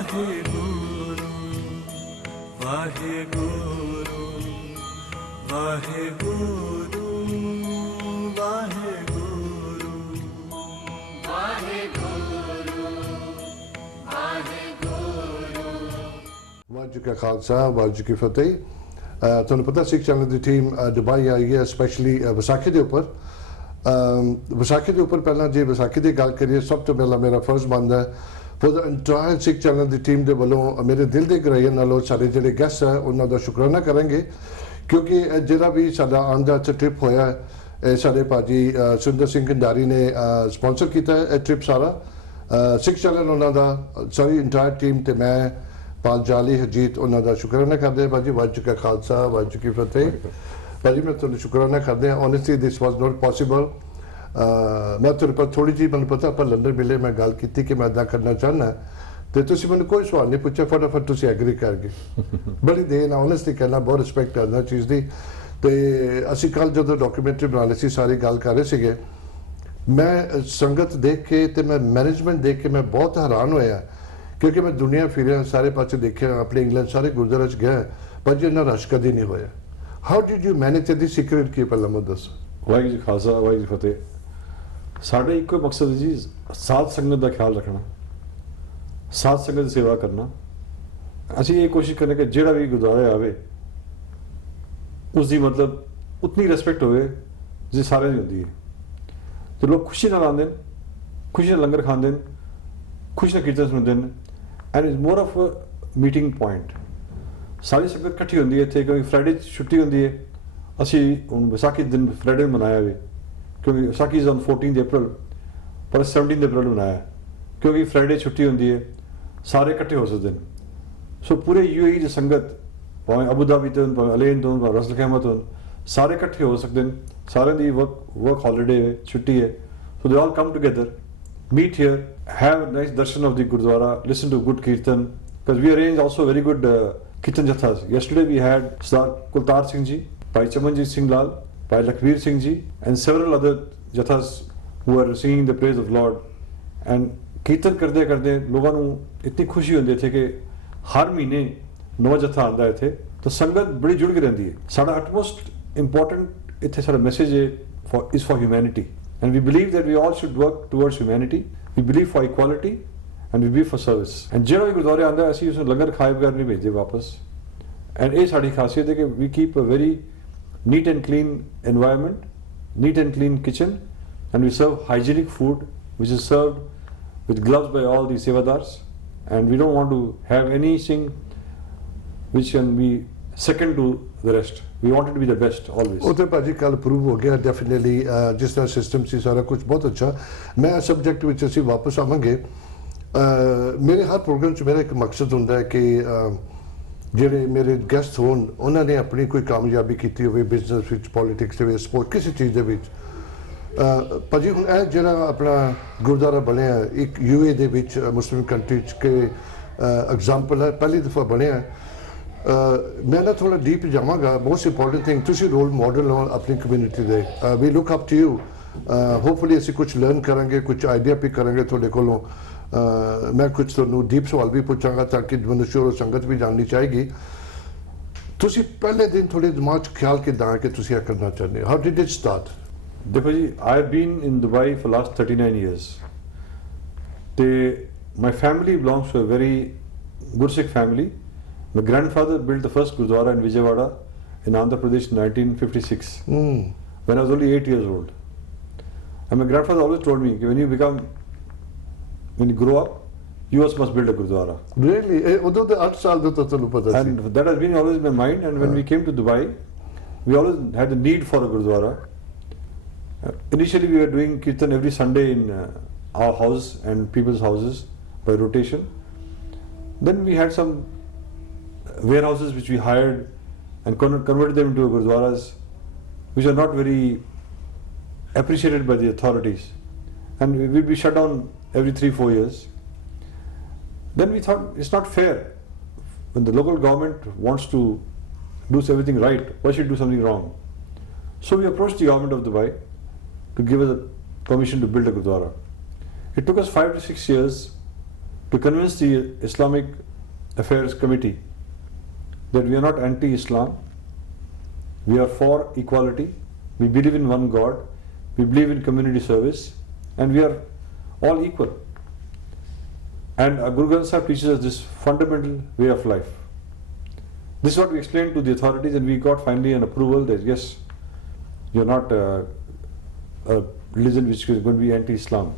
ਵਾਹਿਗੁਰੂ ਵਾਹਿਗੁਰੂ ਵਾਹਿਗੁਰੂ ਵਾਹਿਗੁਰੂ ਵਾਹਿਗੁਰੂ ਜੀ ਕਾ ਖਾਲਸਾ ਵਾਹਿਗੁਰੂ ਜੀ ਕੀ ਫਤਿਹ। ਤੁਹਾਨੂੰ ਪਤਾ ਸਿੱਖ ਚੈਨਲ ਦੀ ਟੀਮ ਦੁਬਈ ਆਈ ਹੈ ਸਪੈਸ਼ਲੀ ਵਿਸਾਖੀ ਦੇ ਉੱਪਰ। ਵਿਸਾਖੀ ਦੇ ਉੱਪਰ ਪਹਿਲਾਂ ਜੇ ਵਿਸਾਖੀ ਦੀ ਗੱਲ ਕਰੀਏ, ਸਭ ਤੋਂ ਪਹਿਲਾਂ ਮੇਰਾ ਫਰਜ਼ ਬਣਦਾ ਹੈ for the entire Sikh channel the team ਦੇ ਵੱਲੋਂ ਮੇਰੇ ਦਿਲ ਦੇ ਗਹਿਰਾਈਆਂ ਨਾਲੋਂ ਸਾਡੇ ਜਿਹੜੇ ਗੈਸਟ ਹੈ ਉਹਨਾਂ ਦਾ ਸ਼ੁਕਰਾਨਾ ਕਰਾਂਗੇ, ਕਿਉਂਕਿ ਜਿਹੜਾ ਵੀ ਸਾਡਾ ਆਂਦਾ ਟ੍ਰਿਪ ਹੋਇਆ ਇਹ ਸਾਡੇ ਭਾਜੀ ਸੁੰਦਰ ਸਿੰਘ ਗੰਡਾਰੀ ਨੇ ਸਪਾਂਸਰ ਕੀਤਾ ਹੈ ਇਹ ਟ੍ਰਿਪ ਸਾਰਾ। ਸਿੱਖ ਚੈਨਲ ਉਹਨਾਂ ਦਾ ਸਾਰੀ ਇੰਟਾਇਰ ਟੀਮ ਤੇ ਮੈਂ ਪਾਲ ਜਾਲੀ ਹਰਜੀਤ ਉਹਨਾਂ ਦਾ ਸ਼ੁਕਰਾਨਾ ਕਰਦੇ ਹਾਂ। ਭਾਜੀ ਵਾਹਿਗੁਰੂ ਜੀ ਕਾ ਖਾਲਸਾ ਵਾਹਿਗੁਰੂ ਜੀ ਕੀ ਫਤਿਹ। ਭਾਜੀ ਮੈਂ ਤੁਹਾਨੂੰ ਸ਼ੁਕਰਾਨਾ ਕਰਦੇ ਹਾਂ। Honestly this was not possible. ਮੈਂ ਤੁਹਾਡੇ ਪਰ ਥੋੜੀ ਜਿਹੀ ਮੈਨੂੰ ਪਤਾ ਆਪਾਂ ਲੰਡਨ ਮਿਲੇ, ਮੈਂ ਗੱਲ ਕੀਤੀ ਕਿ ਮੈਂ ਇੱਦਾਂ ਕਰਨਾ ਚਾਹੁੰਦਾ ਤੇ ਤੁਸੀਂ ਮੈਨੂੰ ਕੋਈ ਸਵਾਲ ਨਹੀਂ ਪੁੱਛਿਆ, ਫਟਾਫਟ ਤੁਸੀਂ ਐਗਰੀ ਕਰ ਗਏ। ਬੜੀ ਦੇਰ ਨਾਲ ਓਨੈਸਟਲੀ ਕਹਿਣਾ, ਬਹੁਤ ਰਿਸਪੈਕਟ ਕਰਦਾ ਚੀਜ਼ ਦੀ। ਤੇ ਅਸੀਂ ਕੱਲ ਜਦੋਂ ਡਾਕੂਮੈਂਟਰੀ ਬਣਾ ਲਈ ਸੀ ਸਾਰੀ ਗੱਲ ਕਰ ਰਹੇ ਸੀਗੇ, ਮੈਂ ਸੰਗਤ ਦੇਖ ਕੇ ਤੇ ਮੈਂ ਮੈਨੇਜਮੈਂਟ ਦੇਖ ਕੇ ਮੈਂ ਬਹੁਤ ਹੈਰਾਨ ਹੋਇਆ, ਕਿਉਂਕਿ ਮੈਂ ਦੁਨੀਆ ਫਿਰਿਆ, ਸਾਰੇ ਪਾਸੇ ਦੇਖਿਆ, ਆਪਣੇ ਇੰਗਲੈਂਡ ਸਾਰੇ ਗੁਰਦੁਆਰੇ 'ਚ ਗਿਆ, ਪਰ ਜੇ ਇੰਨਾ ਰਸ਼ ਕਦੀ ਨਹੀਂ ਹੋਇਆ। How did you manage the secret ਕੀ ਪਹਿਲਾਂ ਮੈਨੂੰ ਦੱਸੋ। ਵਾਹਿਗੁਰੂ ਜੀ ਖਾਲਸਾ ਵਾਹਿਗੁਰੂ ਜੀ ਫਤਿਹ। ਸਾਡਾ ਇੱਕੋ ਮਕਸਦ ਜੀ ਸਾਧ ਸੰਗਤ ਦਾ ਖਿਆਲ ਰੱਖਣਾ, ਸਾਧ ਸੰਗਤ ਦੀ ਸੇਵਾ ਕਰਨਾ। ਅਸੀਂ ਇਹ ਕੋਸ਼ਿਸ਼ ਕਰਨੇ ਕਿ ਜਿਹੜਾ ਵੀ ਗੁਰਦੁਆਰੇ ਆਵੇ ਉਸ ਦੀ ਮਤਲਬ ਉਤਨੀ ਰਿਸਪੈਕਟ ਹੋਵੇ ਜਿਸ ਸਾਰਿਆਂ ਦੀ ਹੁੰਦੀ ਹੈ। ਤੇ ਲੋਕ ਖੁਸ਼ੀ ਨਾਲ ਆਉਂਦੇ ਨੇ, ਖੁਸ਼ੀ ਨਾਲ ਲੰਗਰ ਖਾਂਦੇ ਨੇ, ਖੁਸ਼ੀ ਨਾਲ ਕੀਰਤਨ ਸੁਣਦੇ ਨੇ, and is more of meeting point. ਸਾਰੀ ਸੰਗਤ ਇਕੱਠੀ ਹੁੰਦੀ ਹੈ ਇੱਥੇ, ਕਿਉਂਕਿ ਫਰਾਈਡੇ ਛੁੱਟੀ ਹੁੰਦੀ ਹੈ। ਅਸੀਂ ਹੁਣ ਵਿਸਾਖੀ ਦਿਨ ਫਰਾਈਡੇ ਮਨਾਇਆ ਵੀ, ਕਿਉਂਕਿ ਵਿਸਾਖੀ ਇਜ਼ ਔਨ 14 ਅਪ੍ਰੈਲ, ਪਰ 17 ਅਪ੍ਰੈਲ ਮਨਾਇਆ ਕਿਉਂਕਿ ਫਰਾਈਡੇ ਛੁੱਟੀ ਹੁੰਦੀ ਹੈ, ਸਾਰੇ ਇਕੱਠੇ ਹੋ ਸਕਦੇ ਨੇ। ਸੋ ਪੂਰੇ UAE ਦੀ ਸੰਗਤ, ਭਾਵੇਂ ਅਬੂ ਧਾਬੀ ਤੋਂ, ਭਾਵੇਂ ਅਲੇਨ ਤੋਂ, ਭਾਵੇਂ ਰਸਲ ਖੈਮਾ ਤੋਂ, ਸਾਰੇ ਇਕੱਠੇ ਹੋ ਸਕਦੇ ਨੇ। ਸਾਰਿਆਂ ਦੀ ਵਰਕ ਹੌਲੀਡੇ ਹੈ, ਛੁੱਟੀ ਹੈ। ਸੋ ਦੇ ਆਲ come together, meet here, have a nice darshan of the Gurdwara, listen to good Kirtan, because we arrange also very good Kirtan Jathas. Yesterday we had Sardar Kultar Singh Ji, Bhai Chamanjit Singh Lal, Bhai Lakhbir Singh Ji, and several other Jathas who are singing the praise of Lord. And Kirtan ਕਰਦੇ ਕਰਦੇ ਲੋਕਾਂ ਨੂੰ ਇਤਨੀ ਖੁਸ਼ੀ ਹੁੰਦੀ ਹੈ ਕਿ ਹਰ ਮਹੀਨੇ ਨਵਾਂ ਜਥਾ ਆਉਂਦਾ ਹੈ ਇੱਥੇ, ਤਾਂ ਸੰਗਤ ਬੜੀ ਜੁੜ ਕੇ ਰਹਿੰਦੀ ਹੈ। ਸਾਡਾ ਅਟਮੋਸਟ ਇੰਪੋਰਟੈਂਟ ਇੱਥੇ ਸਾਡਾ ਮੈਸੇਜ ਹੈ is for humanity. And we believe that we all should work towards humanity. We believe for equality and we believe for service. And ਜਿਹੜਾ ਵੀ ਗੁਰਦੁਆਰੇ ਆਉਂਦਾ ਅਸੀਂ ਉਸਨੂੰ ਲੰਗਰ ਖਾਏ ਬਗੈਰ ਨਹੀਂ ਭੇਜਦੇ ਵਾਪਸ। And ਇਹ ਸਾਡੀ ਖਾਸੀਅਤ ਹੈ ਕਿ we keep a very neat and clean environment, neat and clean kitchen, and we serve hygienic food which is served with gloves by all the sevadars. And we don't want to have anything which can be second to the rest. We want it to be the best always. ਉਹ ਤੇ ਭਾਜੀ ਕੱਲ prove ਹੋ ਗਿਆ definitely. ਜਿਸ ਤਰ੍ਹਾਂ system ਸੀ ਸਾਰਾ ਕੁਝ ਬਹੁਤ ਅੱਛਾ। ਮੈਂ ਸਬਜੈਕਟ ਵਿੱਚ ਅਸੀਂ ਵਾਪਸ ਆਵਾਂਗੇ। ਮੇਰੇ ਹਰ ਪ੍ਰੋਗਰਾਮ 'ਚ ਮੇਰਾ ਇੱਕ ਮਕਸਦ ਹੁੰਦਾ ਹੈ ਕਿ ਜਿਹੜੇ ਮੇਰੇ ਗੈਸਟ ਹੋਣ ਉਹਨਾਂ ਨੇ ਆਪਣੀ ਕੋਈ ਕਾਮਯਾਬੀ ਕੀਤੀ ਹੋਵੇ ਬਿਜ਼ਨਸ ਵਿੱਚ, ਪੋਲੀਟਿਕਸ ਦੇ ਵਿੱਚ, ਸਪੋਰਟ, ਕਿਸੇ ਚੀਜ਼ ਦੇ ਵਿੱਚ। ਭਾਜੀ ਹੁਣ ਇਹ ਜਿਹੜਾ ਆਪਣਾ ਗੁਰਦੁਆਰਾ ਬਣਿਆ ਇੱਕ UAE ਦੇ ਵਿੱਚ, ਮੁਸਲਿਮ ਕੰਟਰੀ 'ਚ, ਕਿ ਐਗਜ਼ਾਮਪਲ ਹੈ, ਪਹਿਲੀ ਦਫਾ ਬਣਿਆ। ਮੈਂ ਨਾ ਥੋੜਾ ਡੀਪ ਜਾਵਾਂਗਾ। ਮੋਸਟ ਇੰਪੋਰਟੈਂਟ ਥਿੰਗ, ਤੁਸੀਂ ਰੋਲ ਮਾਡਲ ਹੋ ਆਪਣੀ ਕਮਿਊਨਿਟੀ ਦੇ। We look up to you. Hopefully ਅਸੀਂ ਕੁਝ ਲਰਨ ਕਰਾਂਗੇ, ਕੁਝ ਆਈਡੀਆ ਪਿਕ ਕਰਾਂਗੇ ਤੁਹਾਡੇ ਕੋਲੋਂ। ਮੈਂ ਕੁਝ ਤੁਹਾਨੂੰ ਡੀਪ ਸਵਾਲ ਵੀ ਪੁੱਛਾਂਗਾ ਤਾਂ ਕਿ ਮੈਨੂੰ ਸ਼ੋਰ ਸੰਗਤ ਵੀ ਜਾਣਨੀ ਚਾਹੇਗੀ। ਤੁਸੀਂ ਪਹਿਲੇ ਦਿਨ ਤੁਹਾਡੇ ਦਿਮਾਗ 'ਚ ਖਿਆਲ ਕਿੱਦਾਂ ਕਿ ਤੁਸੀਂ ਇਹ ਕਰਨਾ ਚਾਹੁੰਦੇ ਹੋ? How did it start? ਦੇਖੋ ਜੀ, I have been in Dubai for last 39 years ਤੇ my family belongs to a very Gursikh family. My grandfather built the first Gurdwara in Vijayawada in Andhra Pradesh in 1956 when I was only 8 years old. And my grandfather always told me when you grow up, you also must build a Gurdwara. Really? ਉਦੋਂ ਤੇ 8 ਸਾਲ ਦਾ ਤੁਹਾਨੂੰ ਪਤਾ ਸੀ? And that has been always in my mind. And when we came to Dubai, we always had the need for a Gurdwara. Initially we were doing Kirtan every Sunday in our house and people's houses by rotation. Then we had some warehouses which we hired and converted them into gurdwaras, which are not very appreciated by the authorities, and we'd be shut down every 3-4 years. Then we thought it's not fair. When the local government wants to do everything right, why should it do something wrong? So we approached the government of Dubai to give us a permission to build a gurdwara. It took us 5 to 6 years to convince the Islamic Affairs Committee that we are not anti-Islam, we are for equality, we believe in one God, we believe in community service, and we are all equal. And Guru Granth Sahib teaches us this fundamental way of life. This is what we explained to the authorities, and we got finally an approval that yes, you're not a religion which is going to be anti-Islam.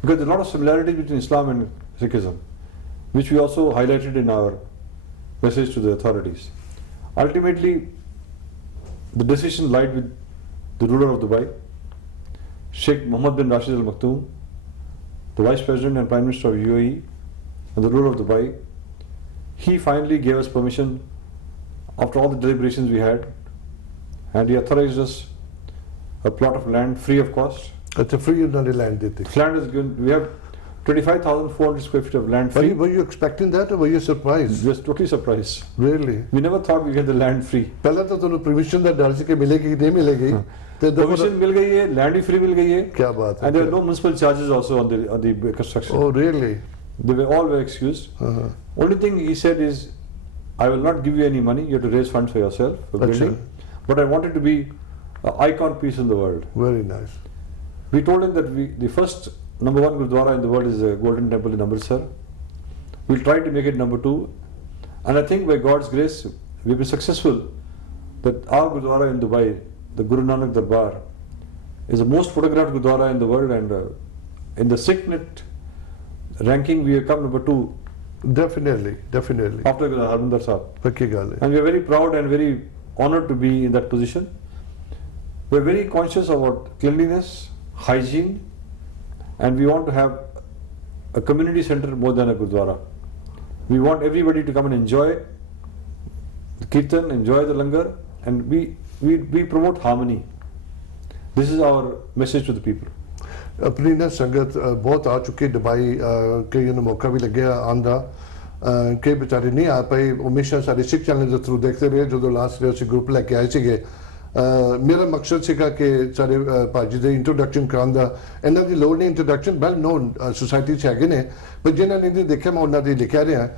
Because there are a lot of similarities between Islam and Sikhism, which we also highlighted in our message to the authorities. Ultimately, the decision lied with the ruler of Dubai, Sheikh Mohammed bin Rashid Al Maktoum, the Vice President and Prime Minister of UAE, and the ruler of Dubai. He finally gave us permission after all the deliberations we had, and he authorized us a plot of land free of cost. अच्छा free ਉਹਨਾਂ ਨੇ land ਦਿੱਤੀ. This land is given, we have 25,400 square feet of land free. Were you expecting that or were you surprised? Just totally surprised. Really? We never thought we get the land free. ਪਹਿਲਾਂ ਤਾਂ ਤੁਹਾਨੂੰ permission ਦਾ ਡਰ ਸੀ ਕਿ ਮਿਲੇਗੀ ਨਹੀਂ ਮਿਲੇਗੀ ਤੇ Permission मिल गई है, land भी free मिल गई है. क्या बात है? And there are no municipal charges also on the construction. Oh really? They were all were excused. Only thing he said is, I will not give you any money. You have to raise funds for yourself for building. But I want it to be an icon piece in the world. Very nice. We told him that the first number one Gurdwara in the world is the Golden Temple in Amritsar. We'll try to make it number 2. And I think by God's grace, we've been successful that our Gurdwara in Dubai, the Guru Nanak Darbar, is the most photographed Gurdwara in the world, and in the SikhNet ranking we have come number 2 Definitely. after Harminder Sahib. ਪੱਕੀ ਗੱਲ ਹੈ. And we are very proud and very honored to be in that position. We are very conscious about cleanliness, hygiene, and we want to have a community center more than a Gurdwara. We want everybody to come and enjoy the Kirtan, enjoy the Langar, and we promote harmony. This is our message to the people. ਆਪਣੀ ਨਾ ਸੰਗਤ ਬਹੁਤ ਆ ਚੁੱਕੀ Dubai ਕਈਆਂ ਨੂੰ ਮੌਕਾ ਵੀ ਲੱਗਿਆ ਆਉਣ ਦਾ ਕਈ ਵਿਚਾਰੇ ਨਹੀਂ ਆ ਪਏ ਹਮੇਸ਼ਾ ਸਾਡੇ ਸਿੱਖ ਚੈਨਲ ਦੇ ਥਰੂ ਦੇਖਦੇ ਰਹੇ ਜਦੋਂ ਲਾਸਟ ਡੇ ਅਸੀਂ ਗਰੁੱਪ ਲੈ ਕੇ ਆਏ ਸੀਗੇ ਮੇਰਾ ਮਕਸਦ ਸੀਗਾ ਕਿ ਸਾਡੇ ਭਾਜੀ ਦੇ ਇੰਟਰੋਡਕਸ਼ਨ ਕਰਾਉਣ ਦਾ ਇਹਨਾਂ ਦੀ ਲੋੜ ਨਹੀਂ ਇੰਟਰੋਡਕਸ਼ਨ ਵੈਲ ਨੋਨ ਸੁਸਾਇਟੀ 'ਚ ਹੈਗੇ ਨੇ ਪਰ ਜਿਨ੍ਹਾਂ ਨੇ ਨਹੀਂ ਦੇਖਿਆ ਮੈਂ ਉਹਨਾਂ ਦੀ ਲਿਖਿਆ ਰਿਹਾ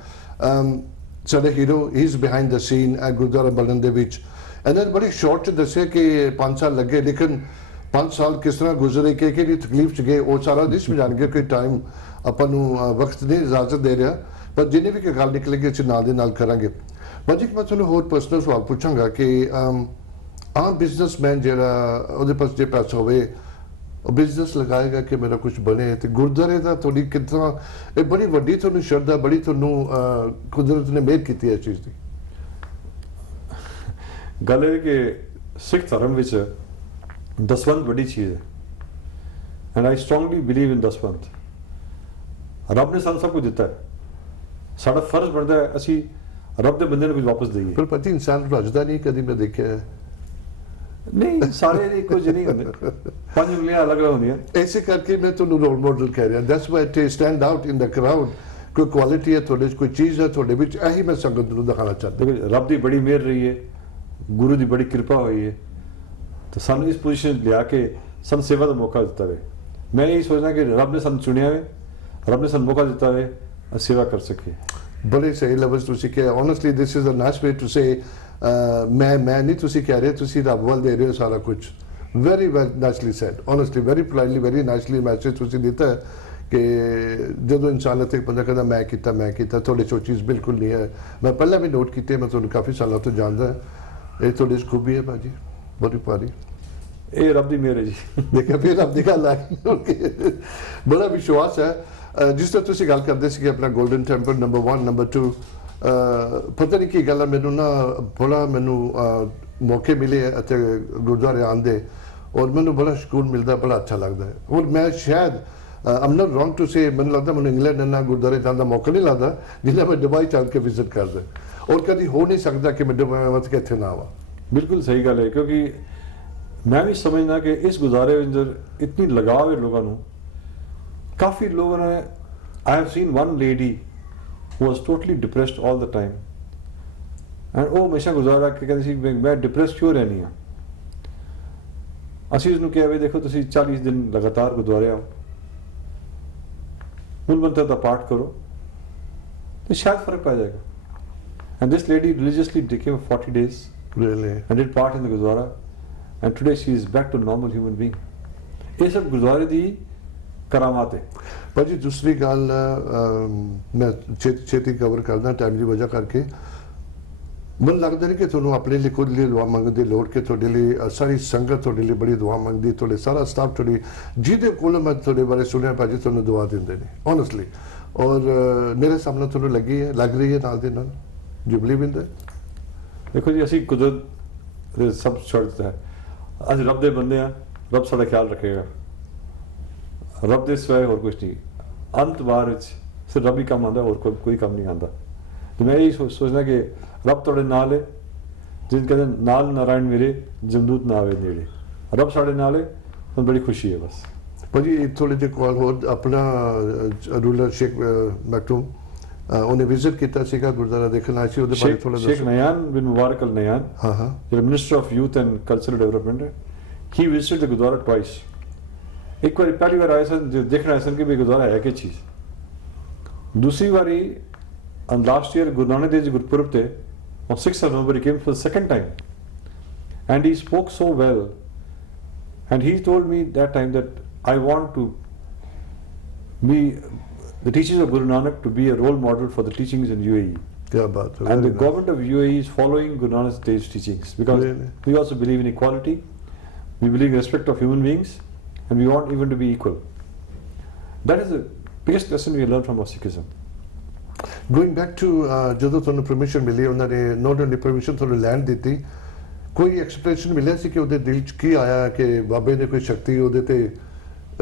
ਸਾਡੇ hero he is behind the scene Gurdwara ਬਣਨ ਦੇ ਵਿੱਚ ਇਹਨਾਂ ਨੇ ਬੜੀ ਸ਼ਾਰਟ 'ਚ ਦੱਸਿਆ ਕਿ 5 ਸਾਲ ਲੱਗੇ ਲੇਕਿਨ 5 ਸਾਲ ਕਿਸ ਤਰ੍ਹਾਂ ਗੁਜ਼ਰੇ ਕਿ ਕਿਹੜੀ ਤਕਲੀਫ 'ਚ ਗਏ ਉਹ ਸਾਰਾ ਨਹੀਂ ਸਮਝਾਣਗੇ ਕਿ ਟਾਈਮ ਆਪਾਂ ਨੂੰ ਵਕਤ ਨਹੀਂ ਇਜਾਜ਼ਤ ਦੇ ਰਿਹਾ ਪਰ ਜਿੰਨੇ ਵੀ ਗੱਲ ਨਿਕਲੇਗੀ ਅਸੀਂ ਨਾਲ ਦੇ ਨਾਲ ਕਰਾਂਗੇ ਭਾਜੀ ਮੈਂ ਤੁਹਾਨੂੰ ਹੋਰ ਪਰਸਨਲ ਸਵਾਲ ਪੁੱਛਾਂਗਾ ਕਿ ਆਮ ਬਿਜ਼ਨਸਮੈਨ ਜਿਹੜਾ ਉਹਦੇ ਪਾਸ ਜੇ ਪੈਸਾ ਹੋਵੇ ਉਹ ਬਿਜ਼ਨਸ ਲਗਾਏਗਾ ਕਿ ਮੇਰਾ ਕੁਝ ਬਣੇ ਤੇ ਗੁਰਦੁਆਰੇ ਦਾ ਤੁਹਾਡੀ ਕਿੰਨਾ ਇਹ ਬੜੀ ਵੱਡੀ ਤੁਹਾਨੂੰ ਸ਼ਰਧਾ ਬੜੀ ਤੁਹਾਨੂੰ ਕੁਦਰਤ ਨੇ ਮਿਹਰ ਕੀਤੀ ਹੈ ਇਸ ਚੀਜ਼ ਦੀ ਗੱਲ ਇਹ ਕਿ ਸਿੱਖ ਧਰਮ ਵਿੱਚ ਦਸਵੰਧ ਬੜੀ ਚੀਜ਼ ਹੈ ਐਂਡ ਆਈ ਸਟਰੋਂਗਲੀ ਬਿਲੀਵ ਇਨ ਦਸਵੰਧ ਰੱਬ ਨੇ ਸਾਨੂੰ ਸਭ ਕੁਝ ਦਿੱਤਾ ਹੈ ਸਾਡਾ ਫਰਜ਼ ਬਣਦਾ ਹੈ ਅਸੀਂ ਰੱਬ ਦੇ ਬੰਦੇ ਨੂੰ ਕੁਝ ਵਾਪਸ ਦੇਈਏ ਪਰ ਪਤੀ ਇਨਸਾਨ ਰੱਜਦਾ ਨਹੀਂ ਕਦੀ ਮੈਂ ਦੇਖਿਆ ਨਹੀਂ ਸਾਰੇ ਇੱਕੋ ਜਿਹੇ ਨਹੀਂ ਹੁੰਦੇ 5 ਉਂਗਲੀਆਂ ਅਲੱਗ ਹੁੰਦੀਆਂ ਐਸੇ ਕਰਕੇ ਮੈਂ ਤੁਹਾਨੂੰ ਰੋਲ ਮਾਡਲ ਕਹਿ ਰਿਹਾ that's why to stand out in the crowd ਕੋਈ ਕੁਆਲਿਟੀ ਹੈ ਤੁਹਾਡੇ 'ਚ ਕੋਈ ਚੀਜ਼ ਹੈ ਤੁਹਾਡੇ ਵਿੱਚ ਇਹੀ ਮੈਂ ਸੰਗਤ ਨੂੰ ਦਿਖਾਉਣਾ ਚਾਹੁੰਦਾ ਦੇਖੋ ਰੱਬ ਦੀ ਬੜੀ ਮਿਹਰ ਰਹੀ ਹੈ ਗੁਰੂ ਦੀ ਬੜੀ ਕਿਰਪਾ ਹੋਈ ਹੈ ਤਾਂ ਸਾਨੂੰ ਇਸ ਪੋਜੀਸ਼ਨ ਲਿਆ ਕੇ ਸਾਨੂੰ ਸੇਵਾ ਦਾ ਮੌਕਾ ਦਿੱਤਾ ਵੇ ਮੈਂ ਇਹ ਸੋਚਦਾ ਕਿ ਰੱਬ ਨੇ ਸਾਨੂੰ ਚੁਣਿਆ ਵੇ ਰੱਬ ਨੇ ਸਾਨੂੰ ਮੌਕਾ ਦਿੱਤਾ ਵੇ ਅਸੀਂ ਸੇਵਾ ਕਰ ਸਕੀਏ ਬੜੇ ਸਹੀ ਲਫ਼ਜ਼ ਤੁਸੀਂ ਕਿਹਾ honestly this is a nice way to say ਮੈਂ ਨਹੀਂ ਤੁਸੀਂ ਕਹਿ ਰਹੇ ਤੁਸੀਂ ਰੱਬ ਵੱਲ ਦੇ ਰਹੇ ਹੋ ਸਾਰਾ ਕੁਝ very well nicely said honestly very politely very nicely message ਤੁਸੀਂ ਦਿੱਤਾ ਕਿ ਜਦੋਂ ਇਨਸਾਨ ਇੱਥੇ ਬੰਦਾ ਕਹਿੰਦਾ ਮੈਂ ਕੀਤਾ ਤੁਹਾਡੇ 'ਚ ਉਹ ਚੀਜ਼ ਬਿਲਕੁਲ ਨਹੀਂ ਹੈ ਮੈਂ ਪਹਿਲਾਂ ਵੀ ਨੋਟ ਕੀਤੀ ਮੈਂ ਤੁਹਾਨੂੰ ਕਾਫੀ ਸਾਲਾਂ ਤੋਂ ਜਾਣਦਾ ਇਹ ਤੁਹਾਡੀ ਖੂਬੀ ਹੈ ਭਾਜੀ ਬੜੀ ਭਾਰੀ ਇਹ ਰੱਬ ਦੀ ਮਿਹਰ ਹੈ ਜੀ ਦੇਖਿਆ ਫਿਰ ਰੱਬ ਦੀ ਗੱਲ ਆ ਗਈ ਬੜਾ ਵਿਸ਼ਵਾਸ ਹੈ ਜਿਸ ਤਰ੍ਹਾਂ ਤੁਸੀਂ ਗੱਲ ਕਰਦੇ ਸੀ ਕਿ ਆਪਣਾ ਗੋਲਡਨ ਟੈਂਪਲ ਨੰਬਰ 1 ਨੰਬਰ 2 ਪਤਾ ਨਹੀਂ ਕੀ ਗੱਲ ਹੈ ਮੈਨੂੰ ਨਾ ਬੜਾ ਮੈਨੂੰ ਮੌਕੇ ਮਿਲੇ ਅਤੇ ਗੁਰਦੁਆਰੇ ਆਉਣ ਦੇ ਔਰ ਮੈਨੂੰ ਬੜਾ ਸਕੂਨ ਮਿਲਦਾ ਬੜਾ ਅੱਛਾ ਲੱਗਦਾ ਹੈ ਔਰ ਮੈਂ ਸ਼ਾਇਦ ਆਮ ਨਾਟ ਰੋਂਗ ਟੂ ਸੇ ਮੈਨੂੰ ਲੱਗਦਾ ਮੈਨੂੰ ਇੰਗਲੈਂਡ ਨਾ ਗੁਰਦੁਆਰੇ ਜਾਣ ਦਾ ਮੌਕਾ ਨਹੀਂ ਲੱਗਦਾ ਜਿੰਨਾ ਮੈਂ ਦੁਬਈ ਚੱਲ ਕੇ ਵਿਜ਼ਿਟ ਕਰਦਾ ਔਰ ਕਦੀ ਹੋ ਨਹੀਂ ਸਕਦਾ ਕਿ ਮੈਂ ਦੁਬਈ ਕੇ ਇੱਥੇ ਨਾ ਆਵਾਂ ਬਿਲਕੁਲ ਸਹੀ ਗੱਲ ਹੈ ਕਿਉਂਕਿ ਮੈਂ ਵੀ ਸਮਝਦਾ ਕਿ ਇਸ ਗੁਜ਼ਾਰੇ ਅੰਦਰ ਇਤਨੀ ਲਗਾਵ ਹੈ ਲੋਕਾਂ ਨੂੰ ਕਾਫੀ ਲੋਗों ने I have seen one lady who was totally depressed all the time and ਉਹ ਹਮੇਸ਼ਾ ਗੁਜ਼ਾਰਾ ਕਿ ਕਹਿੰਦੀ ਸੀ ਮੈਂ ਡਿਪਰੈਸ ਕਿਉਂ ਰਹਿਣੀ ਆ ਅਸੀਂ ਉਸਨੂੰ ਕਿਹਾ ਵੀ ਦੇਖੋ ਤੁਸੀਂ 40 ਦਿਨ ਲਗਾਤਾਰ ਗੁਰਦੁਆਰੇ ਆਓ मूल मंत्र का पाठ करो तो शायद फर्क पा जाएगा. And this lady religiously came for 40 days really and did part in the Gurdwara, and today she is back to normal human being. ये सब गुरुद्वारे दी करामात है. ਭਾਜੀ ਦੂਸਰੀ ਗੱਲ ਮੈਂ ਛੇਤੀ ਕਵਰ ਕਰਦਾ ਟਾਈਮ ਦੀ ਵਜ੍ਹਾ ਕਰਕੇ. ਮੈਨੂੰ ਲੱਗਦਾ ਨਹੀਂ ਕਿ ਤੁਹਾਨੂੰ ਆਪਣੇ ਲਈ ਖੁਦ ਲਈ ਦੁਆ ਮੰਗਣ ਦੀ ਲੋੜ, ਕਿ ਤੁਹਾਡੇ ਲਈ ਸਾਰੀ ਸੰਗਤ ਤੁਹਾਡੇ ਲਈ ਬੜੀ ਦੁਆ ਮੰਗਦੀ, ਤੁਹਾਡੇ ਸਾਰਾ ਸਟਾਫ ਤੁਹਾਡੀ ਜਿਹਦੇ ਕੋਲ ਮੈਂ ਤੁਹਾਡੇ ਬਾਰੇ ਸੁਣਿਆ ਭਾਜੀ ਤੁਹਾਨੂੰ ਦੁਆ ਦਿੰਦੇ ਨੇ ਓਨੈਸਟਲੀ, ਔਰ ਮੇਰੇ ਸਾਹਮਣੇ ਤੁਹਾਨੂੰ ਲੱਗ ਰਹੀ ਹੈ ਨਾਲ ਦੇ ਨਾਲ. You believe in that? ਦੇਖੋ ਜੀ, ਅਸੀਂ ਕੁਦਰਤ ਦੇ ਸਭ ਛੱਡ ਦਿੱਤਾ ਹੈ. ਅਸੀਂ ਰੱਬ ਦੇ ਬੰਦੇ ਆ, ਰੱਬ ਸਾਡਾ ਖਿਆਲ ਰੱਖੇਗਾ. ਰੱਬ ਦੇ ਸਿਵਾਏ ਹੋਰ ਕੁਝ ਨਹੀਂ. ਅੰਤ ਵਾਰ ਵਿੱਚ ਸਿਰਫ ਰੱਬ ਹੀ ਕੰਮ ਆਉਂਦਾ, ਹੋਰ ਕੋਈ ਕੰਮ ਨਹੀਂ ਆਉਂਦਾ. ਤੇ ਮੈਂ ਇਹ ਸੋਚਦਾ ਕਿ ਰੱਬ ਤੁਹਾਡੇ ਨਾਲ ਹੈ. ਜਿਨ ਕਹਿੰਦੇ ਨਾਲ ਨਾਰਾਇਣ ਮੇਰੇ ਜਮਦੂਤ ਨਾ ਆਵੇ ਨੇੜੇ. ਰੱਬ ਸਾਡੇ ਨਾਲ ਹੈ, ਸਾਨੂੰ ਬੜੀ ਖੁਸ਼ੀ ਹੈ ਬਸ. ਭਾਜੀ ਥੋੜੇ ਜਿਹੇ ਕਾਲ ਹੋਰ. ਆਪਣਾ ਰੂਲਰ ਸ਼ੇਖ ਮਖਦੂਮ ਉਹਨੇ ਵਿਜ਼ਿਟ ਕੀਤਾ ਸੀਗਾ ਗੁਰਦੁਆਰਾ ਦੇਖਣ ਆਇਆ ਸੀ, ਉਹਦੇ ਬਾਰੇ ਥੋੜਾ ਸ਼ੇਖ ਨਯਾਨ ਬਿਨ ਮੁਬਾਰਕ ਅਲ ਨਯਾਨ, ਹਾਂ ਜਿਹੜਾ minister of youth and cultural development ਹੈ, ਹੀ ਵਿਜ਼ਿਟਡ ਦ ਗੁਰਦੁਆਰਾ ਟਵਾਈਸ. ਇੱਕ ਵਾਰੀ ਪਹਿਲੀ ਵਾਰ ਆਏ ਸਨ, ਦੇਖਣ ਆਏ ਸਨ ਕਿ ਵੀ ਗੁਰਦੁਆਰਾ ਹੈ ਕੀ ਚੀਜ਼. ਦੂਸਰੀ ਵਾਰੀ ਲਾਸਟ ਈਅਰ ਗੁਰੂ ਨਾਨਕ ਦੇਵ ਜੀ ਗੁਰਪੁਰਬ ਤੇ on 6th of November he came for the second time, and he spoke so well, and he told me that time that I want to be the teachings of Guru Nanak to be a role model for the teachings in UAE. क्या बात है. And the government of UAE is following Guru Nanak Dev's teachings, because Really? we also believe in equality, we believe in respect of human beings, and we want even to be equal. That is the biggest lesson we learned from our Sikhism. Going back to ਜਦੋਂ ਤੁਹਾਨੂੰ permission ਮਿਲੀ, ਉਹਨਾਂ ਨੇ not only permission ਤੁਹਾਨੂੰ land ਦਿੱਤੀ, ਕੋਈ explanation ਮਿਲਿਆ ਸੀ ਕਿ ਉਹਦੇ ਦਿਲ 'ਚ ਕੀ ਆਇਆ, ਕਿ ਬਾਬੇ ਨੇ ਕੋਈ ਸ਼ਕਤੀ ਉਹਦੇ ਤੇ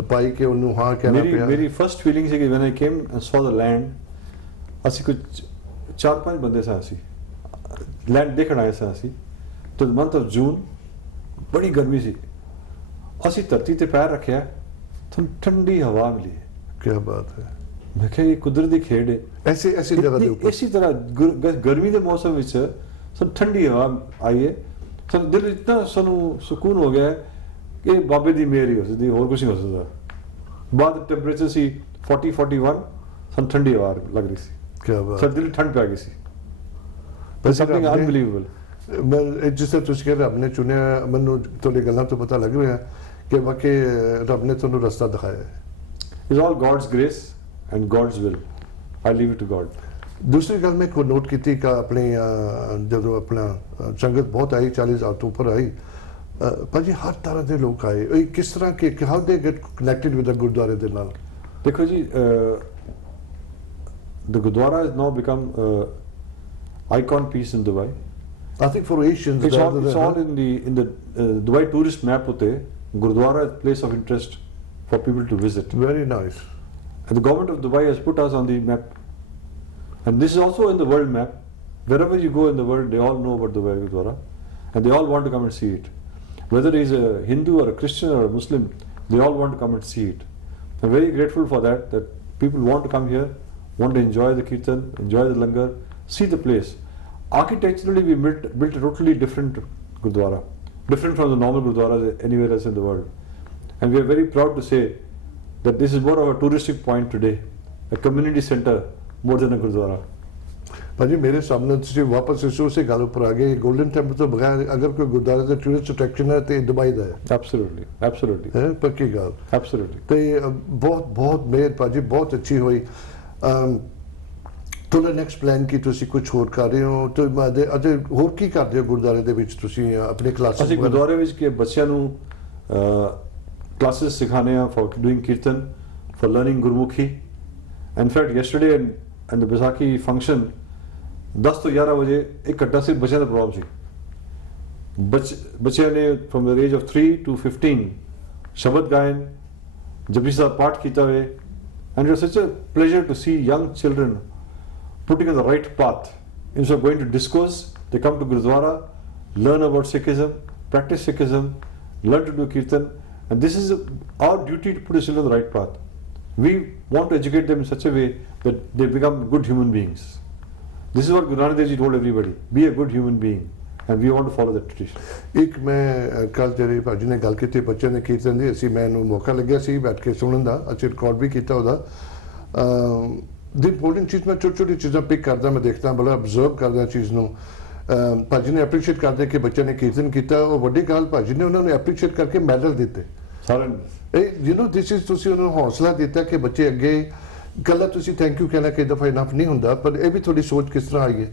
ਪਾਈ ਕਿ ਉਹਨੂੰ ਹਾਂ ਕਹਿਣਾ ਪਿਆ? ਮੇਰੀ ਫਰਸਟ ਫੀਲਿੰਗ ਸੀ ਕਿ when I came and saw the land, ਅਸੀਂ ਕੁਝ 4-5 ਬੰਦੇ ਸਾਂ, ਅਸੀਂ ਲੈਂਡ ਦੇਖਣ ਆਏ ਸਾਂ. ਅਸੀਂ ਤੇ ਮੰਥ ਆਫ ਜੂਨ, ਬੜੀ ਗਰਮੀ ਸੀ. ਅਸੀਂ ਧਰਤੀ ਤੇ ਪੈਰ ਰੱਖਿਆ, ਤੁਹਾਨੂੰ ਠੰਡੀ ਹਵਾ ਮਿਲੀ. ਕੀ ਬਾਤ ਹੈ. ਮੈਂ ਕਿਹਾ ਇਹ ਕੁਦਰਤ ਦੀ ਖੇਡ ਹੈ. ਐਸੀ ਜਗ੍ਹਾ ਦੇ ਉੱਪਰ ਇਸੇ ਤਰ੍ਹਾਂ ਗਰਮੀ ਦੇ ਮੌਸਮ ਵਿੱਚ ਸਾਨੂੰ ਠੰਡੀ ਹਵਾ ਆਈ ਹੈ. ਸਾਨੂੰ ਦਿਲ ਇਤਨਾ ਸਾਨੂੰ ਸਕੂਨ ਹੋ ਗਿਆ ਕਿ ਬਾਬੇ ਦੀ ਮਿਹਰ ਹੀ ਹੋ ਸਕਦੀ, ਹੋਰ ਕੁਝ ਨਹੀਂ ਹੋ ਸਕਦਾ. ਬਾਅਦ ਟੈਂਪਰੇਚਰ ਸੀ 40-41, ਸਾਨੂੰ ਠੰਡੀ ਹਵਾ ਲੱਗ ਰਹੀ ਸੀ. ਕੀ ਬਾਤ. ਸਾਡੇ ਦਿਲ ਠੰਡ ਪੈ ਗਈ ਸੀ. Something unbelievable. ਮੈਂ ਜਿਸ ਤਰ੍ਹਾਂ ਤੁਸੀਂ ਕਹਿੰਦੇ ਰੱਬ ਨੇ ਚੁਣਿਆ, ਮੈਨੂੰ ਤੁਹਾਡੀ ਗੱਲਾਂ ਤੋਂ ਪਤਾ ਲੱਗ ਰਿਹਾ ਕਿ ਵਾਕਈ ਰੱਬ ਨੇ ਤੁਹਾਨੂੰ ਰਸਤਾ ਦਿਖਾਇਆ ਹੈ. It's all God's grace and God's will. I leave it to God. ਦੂਸਰੀ ਗੱਲ ਮੈਂ ਕੋ ਨੋਟ ਕੀਤੀ ਕਿ ਆਪਣੇ ਜਦੋਂ ਆਪਣਾ ਸੰਗਤ ਬਹੁਤ ਆਈ, 40,000 ਤੋਂ ਉੱਪਰ ਆਈ, ਭਾਜੀ ਹਰ ਤਰ੍ਹਾਂ ਦੇ ਲੋਕ ਆਏ. ਇਹ ਕਿਸ ਤਰ੍ਹਾਂ ਕਿ how they get connected with the ਗੁਰਦੁਆਰੇ ਦੇ ਨਾਲ? ਦੇਖੋ ਜੀ, the Gurdwara has now become icon piece in Dubai. I think for Asians, It's all in the Dubai tourist map. Hote Gurdwara is place of interest for people to visit. Very nice. And the government of Dubai has put us on the map. And this is also in the world map. Wherever you go in the world, they all know about Dubai Gurdwara. And they all want to come and see it. Whether he's a Hindu or a Christian or a Muslim, they all want to come and see it. I'm very grateful for that people want to come here, want to enjoy the kirtan, enjoy the langar, see the place. Architecturally, we built a totally different Gurdwara, different from the normal Gurdwaras anywhere else in the world. And we are very proud to say that this is more of a touristic point today, a community center more than a Gurdwara. ਭਾਜੀ ਮੇਰੇ ਸਾਹਮਣੇ ਤੁਸੀਂ ਵਾਪਸ ਇਸੇ ਗੱਲ ਉੱਪਰ ਆ ਗਏ, ਗੋਲਡਨ ਟੈਂਪਲ ਤੋਂ ਬਗੈਰ ਅਗਰ ਕੋਈ ਗੁਰਦੁਆਰੇ ਦਾ ਟੂਰਿਸਟ ਅਟਰੈਕਸ਼ਨ ਹੈ ਤੇ ਦੁਬਈ ਦਾ ਹੈ. Absolutely, absolutely. ਹੈ ਪੱਕੀ ਗੱਲ. Absolutely. ਤੇ ਬਹੁਤ ਮਿਹਰ ਭਾਜੀ, ਬਹੁਤ ਅੱਛੀ ਹੋਈ. ਤੁਹਾਡਾ ਨੈਕਸਟ ਪਲਾਨ ਕੀ, ਤੁਸੀਂ ਕੁਝ ਹੋਰ ਕਰ ਰਹੇ ਹੋ ਤੇ ਅਜੇ ਹੋਰ ਕੀ ਕਰਦੇ ਹੋ ਗੁਰਦੁਆਰੇ ਦੇ ਵਿੱਚ? ਤੁਸੀਂ ਆਪਣੇ ਕਲਾਸਿਸ? ਅਸੀਂ ਗੁਰਦੁਆਰੇ ਵਿੱਚ ਕਿ ਬੱਚਿਆਂ ਨੂੰ classes ਸਿਖਾਉਂਦੇ ਆ for doing kirtan, for learning Gurmukhi. In fact, yesterday and the Baisakhi function, 10 ਤੋਂ 11 ਵਜੇ ਇੱਕ ਘੰਟਾ ਸਿਰਫ ਬੱਚਿਆਂ ਦਾ ਪ੍ਰੋਗਰਾਮ ਸੀ. ਬੱਚਿਆਂ ਨੇ from the age of 3 to 15 ਸ਼ਬਦ ਗਾਇਨ, ਜਪਜੀ ਸਾਹਿਬ ਪਾਠ ਕੀਤਾ ਹੋਏ. And it was such a pleasure to see young children putting on the right path. Instead of going to discourse, they come to Gurdwara, learn about Sikhism, practice Sikhism, learn to do kirtan. And this is our duty to put the children on the right path. We want to educate them in such a way that they become good human beings. This is what Guru Nanak Dev Ji told everybody: be a good human being, and we want to follow that tradition. ਇੱਕ ਮੈਂ ਕੱਲ ਜਿਹੜੇ ਭਾਜੀ ਨੇ ਗੱਲ ਕੀਤੀ ਬੱਚਿਆਂ ਦੇ ਕੀਰਤਨ ਦੀ, ਅਸੀਂ ਮੈਨੂੰ ਮੌਕਾ ਲੱਗਿਆ ਸੀ ਬੈਠ ਕੇ ਸੁਣਨ ਦਾ, ਅਸੀਂ ਰਿਕਾਰਡ ਵੀ ਕੀਤਾ ਉਹਦਾ. ਦੀ ਇੰਪੋਰਟੈਂਟ ਚੀਜ਼ ਮੈਂ ਛੋਟੀ ਛੋਟੀ ਚੀਜ਼ਾਂ ਪਿਕ ਕਰਦਾ, ਮੈਂ ਦੇਖਦਾ, ਬੜਾ ਅਬਜ਼ਰਵ ਕਰਦਾ ਚੀਜ਼ ਨੂੰ। ਭਾਜੀ ਨੇ ਐਪਰੀਸ਼ੀਏਟ ਕਰਦੇ ਕਿ ਬੱਚੇ ਨੇ ਕੀਰਤਨ ਕੀਤਾ, ਉਹ ਵੱਡੀ ਗੱਲ ਭਾਜੀ ਨੇ ਉਹਨਾਂ ਨੂੰ ਐਪਰੀਸ਼ੀਏਟ ਕਰਕੇ ਮੈਡਲ ਦਿੱਤੇ। ਸਾਰਿਆਂ ਨੂੰ ਇਹ ਦਿਸ ਇਜ਼, ਤੁਸੀਂ ਉਹਨਾਂ ਨੂੰ ਹੌਸਲਾ ਦਿੱਤਾ ਕਿ ਬੱਚੇ ਅੱਗੇ, ਕੱਲਾ ਤੁਸੀਂ ਥੈਂਕ ਯੂ ਕਹਿਣਾ ਕਈ ਦਫਾ ਇਨਫ ਨਹੀਂ ਹੁੰਦਾ, ਪਰ ਇਹ ਵੀ ਤੁਹਾਡੀ ਸੋਚ ਕਿਸ ਤਰ੍ਹਾਂ ਆਈ ਹੈ?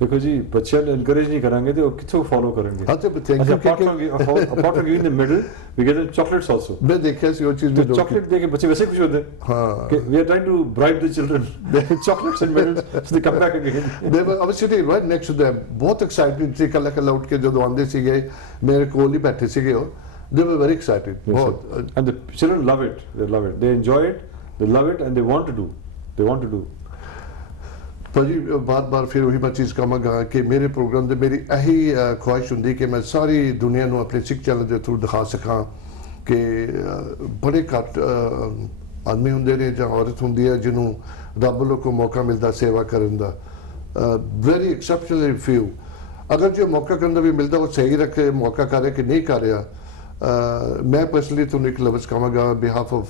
ਦੇਖੋ ਜੀ, ਬੱਚਿਆਂ ਨੂੰ ਇਨਕਰੇਜ ਨਹੀਂ ਕਰਾਂਗੇ ਤੇ ਉਹ ਕਿੱਥੋਂ ਫੋਲੋ ਕਰਨਗੇ? ਹਾਂ ਤੇ thank you apart from giving the medal, we get the chocolates also. ਮੈਂ ਦੇਖਿਆ ਸੀ ਉਹ ਚੀਜ਼ तो चॉकलेट देके बच्चे वैसे खुश होते हैं हाँ कि we are trying to bribe the children chocolates and medals so they come back again. they were, I was sitting right next to them, ਬਹੁਤ excited ਸੀ, ਕੱਲਾ ਕੱਲਾ ਉੱਠ ਕੇ ਜਦੋਂ ਆਉਂਦੇ ਸੀਗੇ ਮੇਰੇ ਕੋਲ ਹੀ ਬੈਠੇ ਸੀਗੇ ਉਹ, they were very excited, ਬਹੁਤ। And the children love it, they enjoy it, they love it and they want to do. ਭਾਜੀ ਬਾਰ-ਬਾਰ ਫਿਰ ਉਹੀ ਮੈਂ ਚੀਜ਼ ਕਹਾਂਗਾ ਕਿ ਮੇਰੇ ਪ੍ਰੋਗਰਾਮ ਦੇ ਮੇਰੀ ਇਹੀ ਖੁਆਇਸ਼ ਹੁੰਦੀ ਕਿ ਮੈਂ ਸਾਰੀ ਦੁਨੀਆ ਨੂੰ ਆਪਣੇ ਸਿੱਖ ਚੈਨਲ ਦੇ ਥਰੂ ਦਿਖਾ ਸਕਾਂ ਕਿ ਬੜੇ ਘੱਟ ਆਦਮੀ ਹੁੰਦੇ ਨੇ ਜਾਂ ਔਰਤ ਹੁੰਦੀ ਹੈ ਜਿਹਨੂੰ ਰੱਬ ਵੱਲੋਂ ਕੋਈ ਮੌਕਾ ਮਿਲਦਾ ਸੇਵਾ ਕਰਨ ਦਾ, ਵੈਰੀ ਐਕਸੈਪਸ਼ਨਲੀ ਫਿਊ। ਅਗਰ ਜੇ ਮੌਕਾ ਕਰਨ ਦਾ ਵੀ ਮਿਲਦਾ ਉਹ ਸਹੀ ਰੱਖੇ ਮੌਕਾ ਕਰ ਰਿਹਾ ਕਿ ਨਹੀਂ ਕਰ ਰਿਹਾ। ਮੈਂ ਪਰਸਨਲੀ ਤੁਹਾਨੂੰ ਇੱਕ ਲਫ਼ਜ਼ ਕਹਾਂਗਾ ਬਿਹਾਫ ਆਫ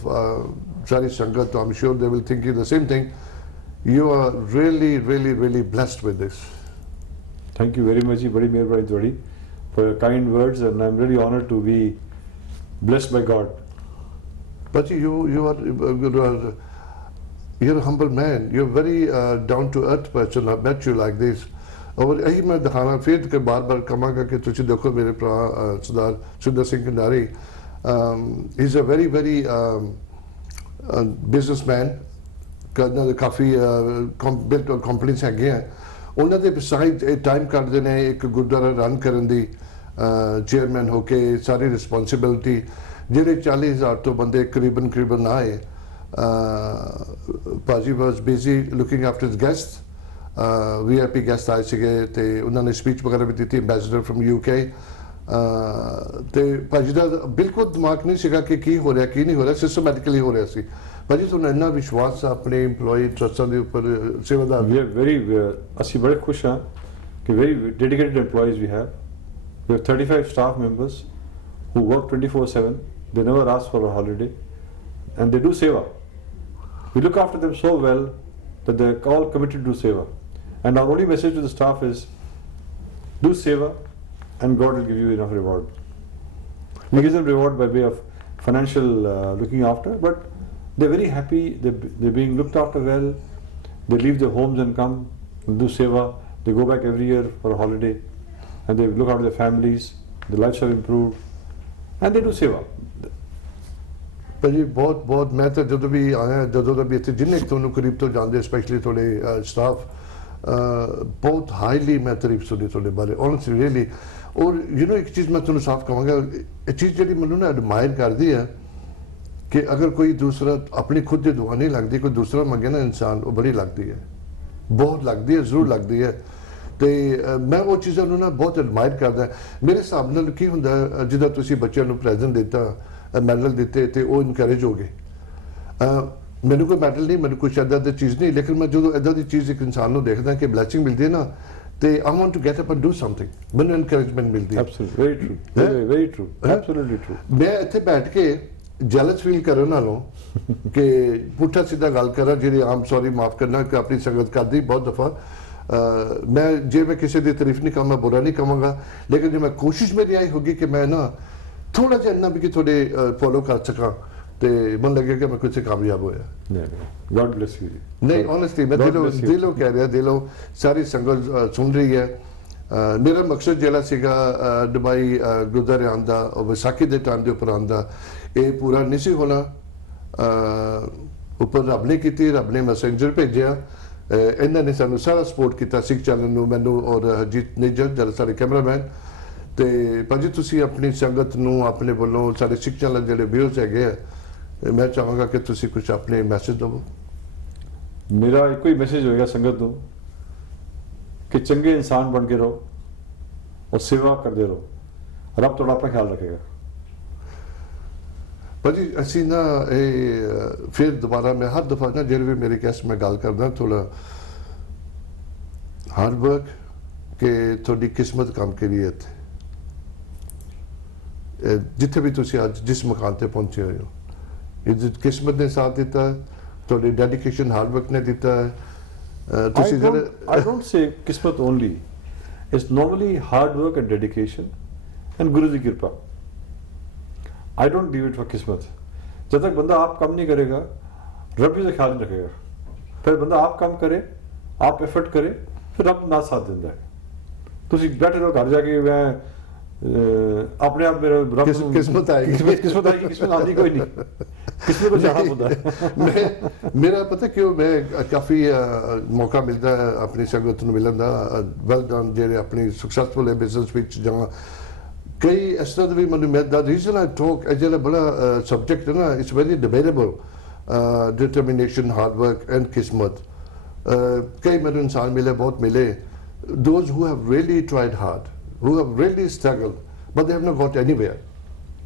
ਸਾਰੀ ਸੰਗਤ, I'm sure they will think the same thing. You are really, really, really blessed with this. Thank you very much, badi meherbani todi, for your kind words, and I'm really honored to be blessed by God. But you're a humble man. You're very down to earth person. I met you like this. और यही मैं दिखाना फिर के बार-बार कमांगा कि तुझे देखो मेरे भरा सरदार सुंदर Singh Kandari, he's a very very businessman। ਕਰਨਾ ਕਾਫੀ ਬਿਲਟ ਕੰਪਨੀਆਂ ਹੈਗੀਆਂ, ਉਹਨਾਂ ਦੇ ਬਸਾਈਡ ਟਾਈਮ ਕੱਢਦੇ ਨੇ ਇੱਕ ਗੁਰਦੁਆਰਾ ਰਨ ਕਰਨ ਦੀ, ਚੇਅਰਮੈਨ ਹੋ ਕੇ ਸਾਰੀ ਰਿਸਪੌਂਸਿਬਿਲਿਟੀ। ਜਿਹੜੇ 40,000 ਤੋਂ ਬੰਦੇ ਕਰੀਬਨ ਆਏ, ਭਾਜੀ ਵਾਸ ਬਿਜ਼ੀ ਲੁਕਿੰਗ ਆਫਟਰ ਹਿਸ ਗੈਸਟ, VIP ਗੈਸਟ ਆਏ ਸੀਗੇ ਤੇ ਉਹਨਾਂ ਨੇ ਸਪੀਚ ਵਗੈਰਾ ਵੀ ਦਿੱਤੀ, ਐਂਬੈਸਡਰ ਫਰਮ UK। ਤੇ ਭਾਜੀ ਦਾ ਬਿਲਕੁਲ ਦਿਮਾਗ ਨਹੀਂ ਸੀਗਾ ਕਿ ਕੀ ਹੋ ਰਿਹਾ ਕੀ ਨਹੀਂ ਹੋ ਰਿਹਾ, ਸਿਸਟਮੈਟਿਕਲੀ ਹੋ ਰਿਹਾ ਸੀ। ਭਾਜੀ ਤੁਹਾਨੂੰ ਇੰਨਾ ਵਿਸ਼ਵਾਸ ਆਪਣੇ EMPLOYEE ਟਰਸਟਾਂ ਦੇ ਉੱਪਰ ਸੇਵਾਦਾਰ? We are very ਅਸੀਂ ਬੜੇ ਖੁਸ਼ ਹਾਂ ਕਿ very dedicated employees we have 35 staff members who work 24/7, they never ask for a holiday and they do seva. We look after them so well that they're all committed to seva, and our only message to the staff is do seva and God will give you enough reward. We give them reward by way of financial looking after, but they're very happy, they're being looked after well. They leave their homes and come and do seva. They go back every year for a holiday and they look after their families, their lives have improved and they do seva. ਭਾਜੀ ਬਹੁਤ ਮੈਂ ਤਾਂ ਜਦੋਂ ਵੀ ਆਇਆ, ਜਦੋਂ ਦਾ ਵੀ ਇੱਥੇ ਜਿੰਨੇ ਤੁਹਾਨੂੰ ਕਰੀਬ ਤੋਂ ਜਾਣਦੇ, ਸਪੈਸ਼ਲੀ ਤੁਹਾਡੇ ਸਟਾਫ, ਬਹੁਤ ਹਾਈਲੀ ਮੈਂ ਤਾਰੀਫ ਸੁਣੀ ਤੁਹਾਡੇ ਬਾਰੇ, ਓਨੈਸਟਲੀ ਰੀਅਲੀ। ਔਰ ਇੱਕ ਚੀਜ਼ ਮੈਂ ਤੁਹਾਨੂੰ ਸਾਫ਼ ਕਹਾਂਗਾ, ਇਹ ਚੀਜ਼ ਜਿਹੜੀ ਮੈਨੂੰ ਨਾ ਐਡਮਾਇਰ ਕਰਦੀ ਹੈ ਕਿ ਅਗਰ ਕੋਈ ਦੂਸਰਾ ਆਪਣੀ ਖੁਦ ਦੀ ਦੁਆ ਨਹੀਂ ਲੱਗਦੀ, ਕੋਈ ਦੂਸਰਾ ਮੰਗੇ ਨਾ ਇਨਸਾਨ, ਉਹ ਬੜੀ ਲੱਗਦੀ ਹੈ, ਬਹੁਤ ਲੱਗਦੀ ਹੈ, ਜ਼ਰੂਰ ਲੱਗਦੀ ਹੈ। ਤੇ ਮੈਂ ਉਹ ਚੀਜ਼ਾਂ ਨੂੰ ਨਾ ਬਹੁਤ ਐਡਮਾਇਰ ਕਰਦਾ। ਮੇਰੇ ਹਿਸਾਬ ਨਾਲ ਕੀ ਹੁੰਦਾ, ਜਿੱਦਾਂ ਤੁਸੀਂ ਬੱਚਿਆਂ ਨੂੰ ਪ੍ਰੈਜ਼ੈਂਟ ਦਿੱਤਾ, ਮੈਡਲ ਦਿੱਤੇ ਤੇ ਉਹ ਇਨਕਰੇਜ ਹੋ ਗਏ। ਮੈਨੂੰ ਕੋਈ ਮੈਡਲ ਨਹੀਂ, ਮੈਨੂੰ ਕੁਛ ਇੱਦਾਂ ਦੀ ਚੀਜ਼ ਨਹੀਂ, ਲੇਕਿਨ ਮੈਂ ਜਦੋਂ ਇੱਦਾਂ ਦੀ ਚੀਜ਼ ਇੱਕ ਇਨਸਾਨ ਨੂੰ ਦੇਖਦਾ ਕਿ ਬਲੈਸਿੰਗ ਮਿਲਦੀ ਹੈ ਨਾ, ਤੇ I want to get up and do something, ਮੈਨੂੰ ਇਨਕਰੇਜਮੈਂਟ ਮਿਲਦੀ ਹੈ। Absolutely, very true, very true, absolutely true. ਮੈਂ ਇੱਥੇ ਬੈਠ ਕੇ ਜੈਲਸ ਫੀਲ ਕਰਨ ਨਾਲੋਂ ਕਿ ਪੁੱਠਾ ਸਿੱਧਾ ਗੱਲ ਕਰਾਂ, ਜਿਹੜੀ ਆਮ ਸੌਰੀ ਮਾਫ ਕਰਨਾ ਕਿ ਆਪਣੀ ਸੰਗਤ ਕਰਦੀ ਬਹੁਤ ਦਫਾ, ਮੈਂ ਜੇ ਮੈਂ ਕਿਸੇ ਦੀ ਤਾਰੀਫ ਨਹੀਂ ਕਰਾਂ, ਮੈਂ ਬੁਰਾ ਨਹੀਂ ਕਹਾਂਗਾ, ਲੇਕਿਨ ਜੇ ਮੈਂ ਕੋਸ਼ਿਸ਼ ਮੇਰੀ ਆਈ ਹੋਗੀ ਕਿ ਮੈਂ ਨਾ ਥੋੜਾ ਜਿਹਾ ਇੰਨਾ ਵੀ ਕਿ ਤੁਹਾਡੇ ਫੋਲੋ ਕਰ ਸਕਾਂ, ਤੇ ਮਨ ਲੱਗੇ ਕਿ ਮੈਂ ਕੁਝ ਕਾਮਯਾਬ ਹੋਇਆ। God bless you. ਨਹੀਂ ਓਨੈਸਟਲੀ ਮੈਂ ਦਿਲੋਂ ਕਹਿ ਰਿਹਾ, ਦਿਲੋਂ ਸਾਰੀ ਸੰਗਤ ਸੁਣ ਰਹੀ ਹੈ। ਮੇਰਾ ਮਕਸਦ ਜਿਹੜਾ ਸੀਗਾ ਦੁਬਈ ਗੁਰਦੁਆਰੇ ਆਉਣ ਦਾ, ਵਿਸਾਖੀ ਦੇ ਟਾਈਮ ਦੇ ਉੱਪਰ ਆਉਣ ਦਾ, ਇਹ ਪੂਰਾ ਨਹੀਂ ਸੀ ਹੋਣਾ। ਉੱਪਰ ਰੱਬ ਨੇ ਕੀਤੀ, ਰੱਬ ਨੇ ਮੈਸੇਂਜਰ ਭੇਜਿਆ, ਇਹਨਾਂ ਨੇ ਸਾਨੂੰ ਸਾਰਾ ਸਪੋਰਟ ਕੀਤਾ, ਸਿੱਖ ਚੈਨਲ ਨੂੰ, ਮੈਨੂੰ ਔਰ ਹਰਜੀਤ ਨਿੱਜਰ ਜਿਹੜਾ ਸਾਡੇ ਕੈਮਰਾਮੈਨ। ਤੇ ਭਾਜੀ ਤੁਸੀਂ ਆਪਣੀ ਸੰਗਤ ਨੂੰ ਆਪਣੇ ਵੱਲੋਂ, ਸਾਡੇ ਸਿੱਖ ਚੈਨਲ ਜਿਹੜੇ ਵਿਊਅਰਸ ਹੈਗੇ ਆ, ਮੈਂ ਚਾਹਾਂਗਾ ਕਿ ਤੁਸੀਂ ਕੁਝ ਆਪਣੇ ਮੈਸੇਜ ਦਿਓ। ਮੇਰਾ ਇੱਕੋ ਹੀ ਮੈਸੇਜ ਹੋਏਗਾ ਸੰਗਤ ਨੂੰ ਕਿ ਚੰਗੇ ਇਨਸਾਨ ਬਣ ਕੇ ਰਹੋ ਔਰ ਸੇਵਾ ਕਰਦੇ ਰਹੋ, ਰੱਬ ਤੁਹਾਡਾ ਆਪਣਾ ਖਿਆਲ ਰੱਖੇਗਾ। ਭਾਜੀ ਅਸੀਂ ਨਾ ਇਹ ਫਿਰ ਦੁਬਾਰਾ, ਮੈਂ ਹਰ ਦਫਾ ਨਾ ਜਿਹੜੇ ਵੀ ਮੇਰੇ ਗੈਸਟ ਮੈਂ ਗੱਲ ਕਰਦਾ, ਥੋੜਾ ਹਾਰਡ ਵਰਕ ਕਿ ਤੁਹਾਡੀ ਕਿਸਮਤ ਕੰਮ ਕਰੀ ਹੈ ਇੱਥੇ, ਜਿੱਥੇ ਵੀ ਤੁਸੀਂ ਅੱਜ ਜਿਸ ਮਕਾਨ ਤੇ ਪਹੁੰਚੇ ਹੋਏ ਹੋ, ਇਹ ਕਿਸਮਤ ਨੇ ਸਾਥ ਦਿੱਤਾ, ਤੁਹਾਡੀ ਡੈਡੀਕੇਸ਼ਨ ਹਾਰਡ ਵਰਕ ਨੇ ਦਿੱਤਾ ਹੈ ਤੁਸੀਂ ਜਿਹੜੇ I don't say kismat only. It's normally hard work and dedication and Guru की कृपा. I don't leave it for kismat. जब तक बंदा आप काम नहीं करेगा रब भी ख्याल नहीं रखेगा. फिर बंदा आप काम करे, आप एफर्ट करे, फिर रब ना साथ देता है. ਤੁਸੀਂ ਬੈਠੇ ਰਹੋ ਘਰ ਜਾ ਕੇ ਮੈਂ ਆਪਣੇ ਆਪ ਮੇਰਾ ਰੱਬ ਨੂੰ किस्मत आएगी ਕਿਸਮਤ ਆਏਗੀ ਕਿਸਮਤ ਆਉਂਦੀ ਕੋਈ ਨਹੀਂ ਕਿਸਮਤ को चाहना होता है. मेरा पता क्यों मैं काफ़ी मौका मिलता है अपनी संगत ਨੂੰ ਮਿਲਣ ਦਾ ਵੈਲ ਡਨ ਜਿਹੜੇ ਆਪਣੀ ਸਕਸੈਸਫੁਲ ਹੈ ਬਿਜ਼ਨਸ ਵਿੱਚ ਜਾਂ ਕਈ ਇਸ ਤਰ੍ਹਾਂ ਦੇ ਵੀ ਮੈਨੂੰ ਮਿਲਦਾ ਰੀਜ਼ਨ ਆਈ ਟਾਕ ਇਹ ਜਿਹੜਾ ਬੜਾ ਸਬਜੈਕਟ ਹੈ ਨਾ it's very ਡਿਬੇਟੇਬਲ determination hard work and किस्मत कई मेरे इंसान मिले बहुत मिले those who have really tried hard who have really struggled but they have not got anywhere.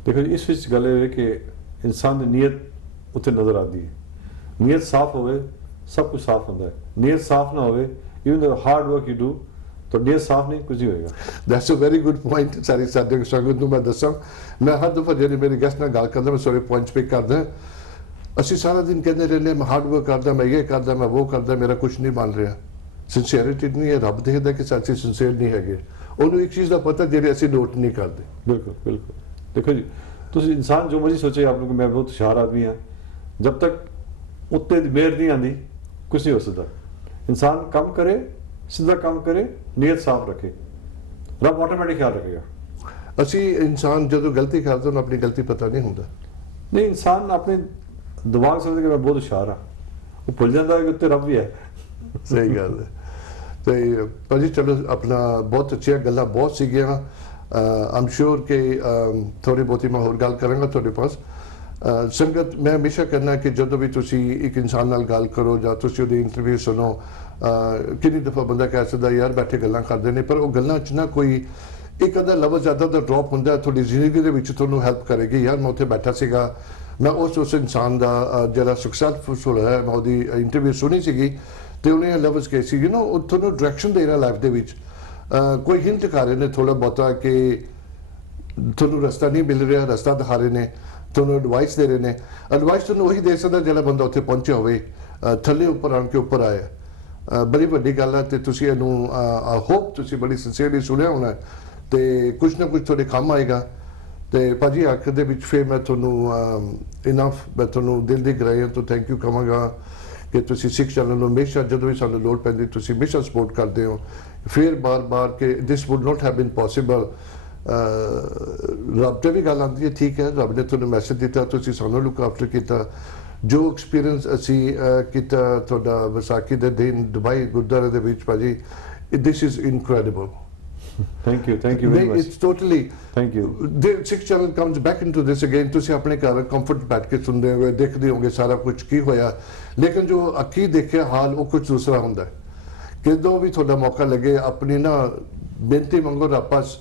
देखो इस ਵਿੱਚ ਗੱਲ ਇਹ ਹੈ ਕਿ ਇਨਸਾਨ ਦੀ ਨੀਅਤ ਉੱਤੇ ਨਜ਼ਰ ਆਉਂਦੀ ਹੈ ਨੀਅਤ ਸਾਫ਼ ਹੋਵੇ ਸਭ ਕੁਝ ਸਾਫ਼ ਹੁੰਦਾ ਹੈ ਨੀਅਤ ਸਾਫ਼ ਨਾ ਹੋਵੇ even the hard work you do ਤਾਂ ਨੀਅਤ ਸਾਫ਼ ਨਹੀਂ ਕੁਝ ਨਹੀਂ ਹੋਏਗਾ. That's a very good point ਸਾਰੀ ਸਾਡੇ ਸੰਗਤ ਨੂੰ ਮੈਂ ਦੱਸਾਂ ਮੈਂ ਹਰ ਦਫਾ ਜਿਹੜੇ ਮੇਰੇ ਗੈਸਟ ਨਾਲ ਗੱਲ ਕਰਦਾ ਮੈਂ ਸਾਰੇ ਪੁਆਇੰਟਸ ਪਿਕ ਕਰਦਾ ਅਸੀਂ ਸਾਰਾ ਦਿਨ ਕਹਿੰਦੇ ਰਹਿੰਦੇ ਮੈਂ ਹਾਰਡ ਵਰਕ ਕਰਦਾ ਮੈਂ ਇਹ ਕਰਦਾ ਮੈਂ ਉਹ ਕਰਦਾ ਮੇਰਾ ਕੁਝ ਨਹੀਂ ਬਣ ਰਿਹਾ ਸਿੰਸੀਅਰਿਟੀ ਨਹੀਂ ਹੈ ਰੱਬ ਦੇਖਦਾ ਕਿ ਸੱਚੀ ਸਿੰਸੀਅਰ ਨਹੀਂ ਹੈਗੇ ਉਹਨੂੰ ਇੱਕ ਚੀਜ਼ ਦਾ ਪਤਾ ਜਿਹੜੇ ਅਸੀਂ ਨੋਟ ਨਹੀਂ ਕਰਦੇ. ਬਿਲਕੁਲ ਬਿਲਕੁਲ ਦੇਖੋ ਜੀ ਤੁਸੀਂ ਇਨਸਾਨ ਜੋ ਮਰਜ਼ੀ ਸੋਚੇ ਆਪ ਨੂੰ ਕਿ ਮੈਂ ਬਹੁਤ ਹੁਸ਼ਿਆਰ ਆਦਮੀ ਹਾਂ ਜਬ ਤੱਕ ਉੱਤੇ ਦੀ ਮਿਹਰ ਨਹੀਂ ਆਉਂਦੀ ਕੁਝ ਨਹੀਂ ਹੋ ਸਕਦਾ. ਇਨਸਾਨ ਕੰਮ ਕਰੇ ਸਿੱਧਾ ਕੰਮ ਕਰੇ ਨੀਅਤ ਸਾਫ਼ ਰੱਖੇ ਰੱਬ ਆਟੋਮੈਟਿਕ ਖਿਆਲ ਰੱਖੇਗਾ. ਅਸੀਂ ਇਨਸਾਨ ਜਦੋਂ ਗਲਤੀ ਕਰਦਾ ਉਹਨੂੰ ਆਪਣੀ ਗਲਤੀ ਪਤਾ ਨਹੀਂ ਹੁੰਦਾ ਨਹੀਂ ਇਨਸਾਨ ਆਪਣੇ ਦਿਮਾਗ ਸਮਝਦਾ ਕਿ ਮੈਂ ਬਹੁਤ ਹੁਸ਼ਿਆਰ ਹਾਂ ਉਹ ਭੁੱਲ ਜਾਂਦਾ ਹੈ ਕਿ ਉੱਤੇ ਰੱਬ ਵੀ ਹੈ. ਸਹੀ ਗੱਲ ਹੈ ਤੇ ਭਾਜੀ ਚਲੋ ਆਪਣਾ ਬਹੁਤ ਅੱਛੀਆਂ ਗੱਲਾਂ ਬਹੁਤ ਸੀਗੀਆਂ ਆਮ ਸ਼ੋਰ ਕਿ ਥੋੜੀ ਬਹੁਤੀ ਮੈਂ ਹੋਰ ਗੱਲ ਕਰਾਂਗਾ ਤੁਹਾਡੇ ਪਾਸ ਸੰਗਤ ਮੈਂ ਹਮੇਸ਼ਾ ਕਰਨਾ ਕਿ ਜਦੋਂ ਵੀ ਤੁਸੀਂ ਇੱਕ ਇਨਸਾਨ ਨਾਲ ਗੱਲ ਕਰੋ ਜਾਂ ਤੁਸੀਂ ਉਹਦੀ ਇੰਟਰਵਿਊ ਸੁਣੋ ਕਿੰਨੀ ਦਫਾ ਬੰਦਾ ਕਹਿ ਸਕਦਾ ਯਾਰ ਬੈਠੇ ਗੱਲਾਂ ਕਰਦੇ ਨੇ ਪਰ ਉਹ ਗੱਲਾਂ 'ਚ ਨਾ ਕੋਈ ਇੱਕ ਅੱਧਾ ਲਫ਼ਜ਼ ਜ਼ਿਆਦਾ ਦਾ ਡ੍ਰੌਪ ਹੁੰਦਾ ਤੁਹਾਡੀ ਜ਼ਿੰਦਗੀ ਦੇ ਵਿੱਚ ਤੁਹਾਨੂੰ ਹੈਲਪ ਕਰੇਗੀ ਯਾਰ ਮੈਂ ਉੱਥੇ ਬੈਠਾ ਸੀਗਾ ਮੈਂ ਉਸ ਇਨਸਾਨ ਦਾ ਜਿਹੜਾ ਸਕਸੈਸਫੁਲ ਹੈ ਮੈਂ ਉਹਦੀ ਇੰਟਰਵਿਊ ਸੁਣੀ ਸੀਗੀ ਤੇ ਉਹਨੇ ਲਫ਼ਜ਼ ਕਹੇ ਸੀ ਉਹ ਤੁਹਾਨੂੰ ਡਾਇਰੈਕਸ਼ਨ ਦੇ ਰਿਹਾ ਲਾਈਫ ਦੇ ਵਿੱਚ ਕੋਈ ਹਿੰਟ ਕਰ ਰਹੇ ਨੇ ਥੋੜਾ ਬਹੁਤਾ ਕਿ ਤੁਹਾਨੂੰ ਰਸਤਾ ਨਹੀਂ ਮਿਲ ਰਿਹਾ ਰਸਤਾ ਦਿਖਾ ਰਹੇ ਨੇ ਤੁਹਾਨੂੰ ਐਡਵਾਈਸ ਦੇ ਰਹੇ ਨੇ ਐਡਵਾਈਸ ਤੁਹਾਨੂੰ ਉਹੀ ਦੇ ਸਕਦਾ ਜਿਹੜਾ ਬੰਦਾ ਉੱਥੇ ਪਹੁੰਚਿਆ ਹੋਵੇ ਥੱਲੇ ਉੱਪਰ ਆਣ ਕੇ ਉੱਪਰ ਆਇਆ ਬੜੀ ਵੱਡੀ ਗੱਲ ਹੈ ਤੇ ਤੁਸੀਂ ਇਹਨੂੰ ਹੋਪ ਤੁਸੀਂ ਬੜੀ ਸਿੰਸੀਅਰਲੀ ਸੁਣਿਆ ਹੋਣਾ ਤੇ ਕੁਝ ਨਾ ਕੁਝ ਤੁਹਾਡੇ ਕੰਮ ਆਏਗਾ ਤੇ ਭਾਜੀ ਆਖਰ ਦੇ ਵਿੱਚ ਫਿਰ ਮੈਂ ਤੁਹਾਨੂੰ ਇਨਫ ਮੈਂ ਤੁਹਾਨੂੰ ਦਿਲ ਦੀ ਗਹਿਰਾਈਆਂ ਤੋਂ ਥੈਂਕ ਯੂ ਕਹਾਂਗਾ ਕਿ ਤੁਸੀਂ ਸਿੱਖ ਚੈਨਲ ਨੂੰ ਹਮੇਸ਼ਾ ਜਦੋਂ ਵੀ ਸਾਨੂੰ ਲੋੜ ਪੈਂਦੀ ਤੁਸੀਂ ਹਮੇਸ਼ਾ ਸਪੋਰਟ ਕਰਦੇ ਹੋ ਫਿਰ ਬਾਰ-ਬਾਰ ਕਿ this would not have been possible ਰੱਬ ਤੇ ਵੀ ਗੱਲ ਆਉਂਦੀ ਹੈ ਠੀਕ ਹੈ ਰੱਬ ਨੇ ਤੁਹਾਨੂੰ ਮੈਸੇਜ ਦਿੱਤਾ ਤੁਸੀਂ ਸਾਨੂੰ ਲੁੱਕ ਆਫਟਰ ਕੀਤਾ ਜੋ ਐਕਸਪੀਰੀਅੰਸ ਅਸੀਂ ਕੀਤਾ ਤੁਹਾਡਾ ਵਿਸਾਖੀ ਦੇ ਦਿਨ ਦੁਬਈ ਗੁਰਦੁਆਰੇ ਦੇ ਵਿੱਚ ਭਾਜੀ this is incredible. Thank you very much. It's totally. Thank you. The Sikh channel comes back into this again. ਤੁਸੀਂ ਆਪਣੇ ਘਰ ਕੰਫਰਟ ਬੈਠ ਕੇ ਸੁਣਦੇ ਹੋਏ ਦੇਖਦੇ ਹੋਗੇ ਸਾਰਾ ਕੁਝ ਕੀ ਹੋਇਆ ਲੇਕਿਨ ਜੋ ਅੱਖੀ ਦੇਖਿਆ ਹਾਲ ਉਹ ਕੁਝ ਦੂਸਰਾ ਹੁੰਦਾ ਹੈ. ਕਿਦੋਂ ਵੀ ਤੁਹਾਡਾ ਮੌਕਾ ਲੱਗੇ ਆਪਣੀ ਨਾ ਬੇਨਤੀ ਮੰਗੋ ਰੱਬਾਸ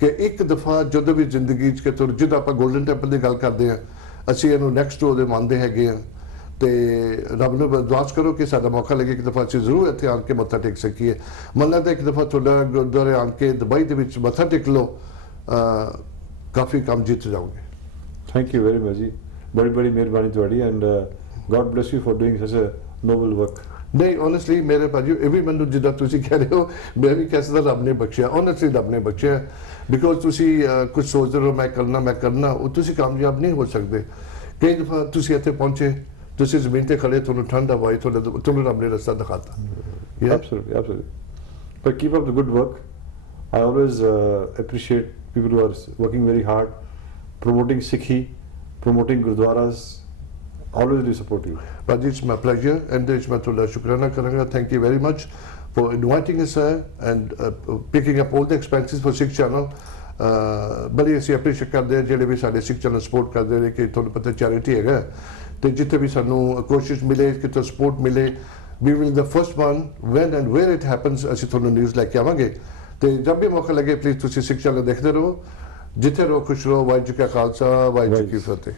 ਕਿ ਇੱਕ ਦਫਾ ਜਦੋਂ ਵੀ ਜ਼ਿੰਦਗੀ 'ਚ ਕਿ ਜਦੋਂ ਆਪਾਂ ਗੋਲਡਨ ਟੈਂਪਲ ਦੀ ਗੱਲ ਕਰਦੇ ਹਾਂ ਅਸੀਂ ਇਹਨੂੰ ਨੈਕਸਟ ਉਹਦੇ ਮੰਨਦੇ ਹੈਗੇ ਆ ਤੇ ਰੱਬ ਨੂੰ ਅਰਦਾਸ ਕਰੋ ਕਿ ਸਾਡਾ ਮੌਕਾ ਲੱਗੇ ਇੱਕ ਦਫਾ ਅਸੀਂ ਜ਼ਰੂਰ ਇੱਥੇ ਆਣ ਕੇ ਮੱਥਾ ਟੇਕ ਸਕੀਏ. ਮੰਨਦਾ ਤਾਂ ਇੱਕ ਦਫਾ ਤੁਹਾਡਾ ਗੁਰਦੁਆਰੇ ਆਣ ਕੇ ਦੁਬਈ ਦੇ ਵਿੱਚ ਮੱਥਾ ਟੇਕ ਲਓ ਕਾਫੀ ਕੰਮ ਜਿੱਤ ਜਾਓਗੇ. ਥੈਂਕ ਯੂ ਵੈਰੀ ਮਚ ਜੀ ਬੜੀ ਮਿਹਰਬਾਨੀ ਤੁਹਾਡੀ and God bless you for doing such a noble work. ਨਹੀਂ ਓਨੈਸਟਲੀ ਮੇਰੇ ਭਾਜੀ ਇਹ ਵੀ ਮੈਨੂੰ ਜਿੱਦਾਂ ਤੁਸੀਂ ਕਹਿ ਰਹੇ ਹੋ ਮੈਂ ਵੀ ਕਹਿ ਸਕਦਾ ਰੱਬ ਨੇ ਬਖਸ਼ਿਆ ਓਨੈਸਟਲੀ ਰੱਬ ਨੇ ਬਖਸ਼ਿਆ ਬਿਕੋਜ਼ ਤੁਸੀਂ ਕੁਝ ਸੋਚਦੇ ਰਹੋ ਮੈਂ ਕਰਨਾ ਉਹ ਤੁਸੀਂ ਕਾਮਯਾਬ ਨਹੀਂ ਹੋ ਸਕਦੇ. ਕਈ ਦਫਾ ਤੁਸੀਂ ਇੱਥੇ ਪਹੁੰਚੇ ਤੁਸੀਂ ਜ਼ਮੀਨ ਤੇ ਖੜੇ ਤੁਹਾਨੂੰ ਠੰਡ ਹਵਾਈ ਤੁਹਾਨੂੰ ਰੱਬ ਨੇ ਰਸਤਾ ਦਿਖਾਤਾ. Absolutely. But keep up the good work. I always appreciate people who are working very hard, promoting Sikhi, promoting Gurdwaras. Always do support you. But it's my pleasure and it's my shukrana karanga. Thank you very much for inviting us and picking up all the expenses for Sikh channel. ਬੜੀ ਅਸੀਂ appreciate ਕਰਦੇ ਹਾਂ ਜਿਹੜੇ ਵੀ ਸਾਡੇ ਸਿੱਖ channel support ਕਰਦੇ ਨੇ ਕਿ ਤੁਹਾਨੂੰ ਪਤਾ ਚੈਰਿਟੀ ਹੈਗਾ ਤੇ ਜਿੱਥੇ ਵੀ ਸਾਨੂੰ ਕੋਸ਼ਿਸ਼ ਮਿਲੇ ਕਿਤੇ ਸਪੋਰਟ ਮਿਲੇ we will the first one when and where it happens ਅਸੀਂ ਤੁਹਾਨੂੰ ਨਿਊਜ਼ ਲੈ ਕੇ ਆਵਾਂਗੇ ਤੇ ਜਦ ਵੀ ਮੌਕਾ ਲੱਗੇ ਪਲੀਜ਼ ਤੁਸੀਂ ਸਿੱਖ ਚੈਨਲ ਦੇਖਦੇ ਰਹੋ ਜਿੱਥੇ ਰਹੋ ਖੁਸ਼ ਰਹੋ ਵਾਹਿਗੁਰੂ ਜੀ ਕਾ ਖਾਲਸਾ ਵਾਹਿਗੁਰੂ ਜੀ ਕੀ ਫਤਿਹ.